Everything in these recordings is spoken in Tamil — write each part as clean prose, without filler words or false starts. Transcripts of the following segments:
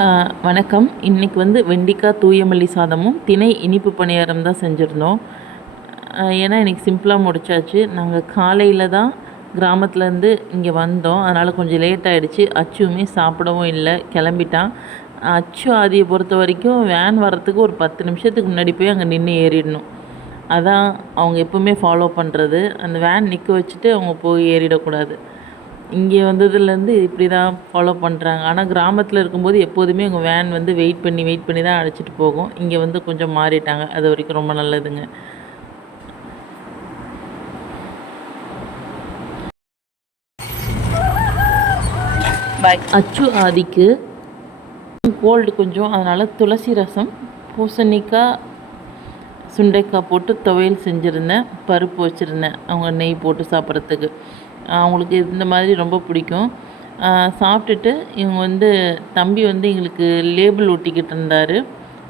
வணக்கம். இன்றைக்கி வந்து வெண்டைக்காய் தூயமல்லி சாதமும் திணை இனிப்பு பணியாரம் தான் செஞ்சுருந்தோம். ஏன்னா இன்றைக்கி சிம்பிளாக முடிச்சாச்சு. நாங்கள் காலையில் தான் கிராமத்துலேருந்து இங்கே வந்தோம். அதனால் கொஞ்சம் லேட் ஆகிடுச்சு. அச்சுவுமே சாப்பிடவும் இல்லை, கிளம்பிட்டான். அச்சு ஆதியை பொறுத்த வரைக்கும் வேன் வர்றதுக்கு ஒரு 10 நிமிஷத்துக்கு முன்னாடி போய் அங்கே நின்று ஏறிடணும். அதான் அவங்க எப்போவுமே ஃபாலோ பண்ணுறது. அந்த வேன் நிற்க வச்சுட்டு அவங்க போய் ஏறிடக்கூடாது. இங்கே வந்ததுலேருந்து இப்படி தான் ஃபாலோ பண்ணுறாங்க. ஆனால் கிராமத்தில் இருக்கும்போது எப்போதுமே உங்கள் வேன் வந்து வெயிட் பண்ணி தான் அழைச்சிட்டு போகும். இங்கே வந்து கொஞ்சம் மாறிட்டாங்க. அது வரைக்கும் ரொம்ப நல்லதுங்க. பாய். அச்சு ஆதிக்கு கோல்டு கொஞ்சம், அதனால் துளசி ரசம், பூசணிக்காய், சுண்டைக்காய் போட்டு துவையல் செஞ்சுருந்தேன். பருப்பு வச்சுருந்தேன் அவங்க நெய் போட்டு சாப்பிட்றதுக்கு. அவங்களுக்கு இந்த மாதிரி ரொம்ப பிடிக்கும். சாப்பிட்டுட்டு இவங்க வந்து தம்பி வந்து எங்களுக்கு லேபிள் ஒட்டிக்கிட்டு இருந்தார்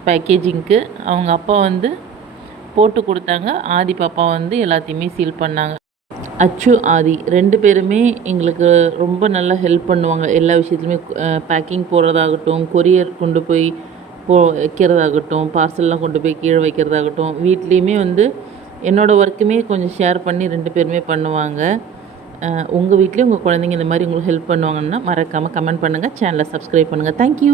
பேக்கேஜிங்க்கு. அவங்க அப்பா வந்து போட்டு கொடுத்தாங்க. ஆதி பாப்பா வந்து எல்லாத்தையுமே சீல் பண்ணாங்க. அச்சு, ஆதி 2 பேருமே எங்களுக்கு ரொம்ப நல்லா ஹெல்ப் பண்ணுவாங்க. எல்லா விஷயத்துலையுமே பேக்கிங் போடுறதாகட்டும், கொரியர் கொண்டு போய் வைக்கிறதாகட்டும், பார்சல்லாம் கொண்டு போய் கீழே வைக்கிறதாகட்டும், வீட்லேயுமே வந்து என்னோடய ஒர்க்குமே கொஞ்சம் ஷேர் பண்ணி 2 பேருமே பண்ணுவாங்க. உங்கள் வீட்லேயும் உங்கள் குழந்தைங்க இந்த மாதிரி உங்களுக்கு ஹெல்ப் பண்ணுவாங்கன்னா மறக்காமல் கமெண்ட் பண்ணுங்கள், சேனலை சப்ஸ்கிரைப் பண்ணுங்கள். தேங்க்யூ.